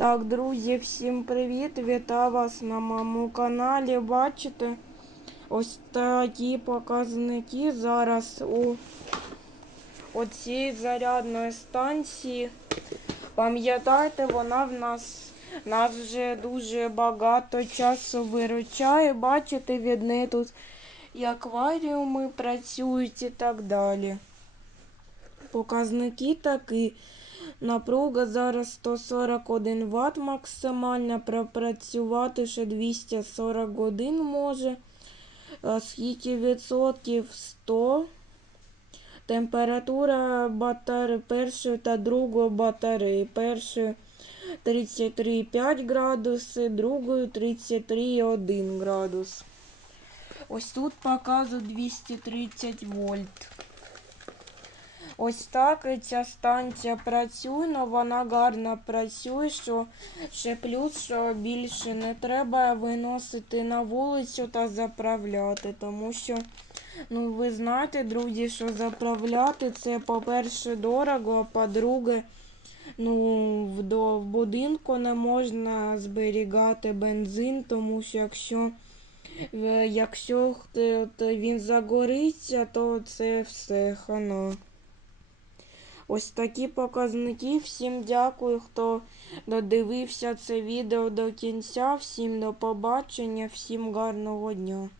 Так, друзі, всім привіт! Вітаю вас на моєму каналі. Бачите, ось такі показники зараз у оцій зарядної станції. Пам'ятаєте, вона в нас, нас вже дуже багато часу виручає. Бачите, від неї тут і акваріуми працюють і так далі. Показники такі. Напруга зараз 141 Вт максимальна, пропрацювати ще 240 годин може. А Скільки відсотків 100. Температура батареї першої та другої батареї. Першої 33,5 градуси, другої 33,1 градус. Ось тут показує 230 вольт. Ось так ця станція працює, але вона гарно працює, що ще плюс, що більше не треба виносити на вулицю та заправляти, тому що, ну ви знаєте, друзі, що заправляти це, по-перше, дорого, а по-друге, ну, в, до, в будинку не можна зберігати бензин, тому що якщо, якщо він загориться, то це все хана. Ось такі показники. Всім дякую, хто додивився це відео до кінця. Всім до побачення, всім гарного дня.